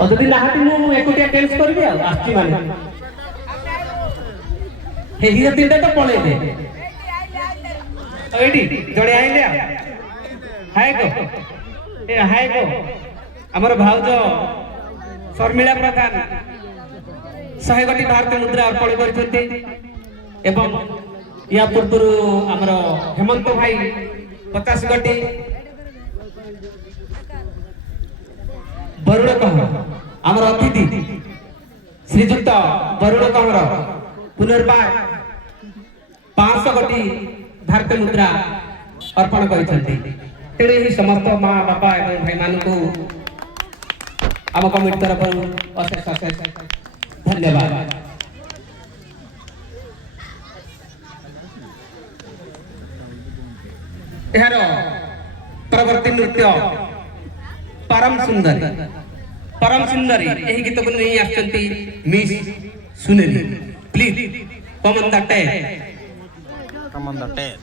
और जदि नाहाती मु एकोटिया टेंस करबी आ आस्ती माने हे हिया तीनटा तो पळे दे एडी जड़े आइले हाय गो ए हाय गो हमर भाउज शर्मिला प्रधान 100 कोटी भारतीय मुद्रा अर्पण करछथि एवं या पूर्व हमर हेमंत भाई 50 कोटी वरुण कंवर हमर अतिथि श्रीजुक्त वरुण कंवर पुनर्बार 500 कोटी भारतीय मुद्रा अर्पण करछथि तेरे ही समस्त माँ बापा एवं भाई मान को आम कमिटी तरफ अशेष अशेष धन्यवाद। यार प्रवर्ती नृत्य परम सुंदरी यही गीत को नहीं आछंती मिस सुनेली please come on the tape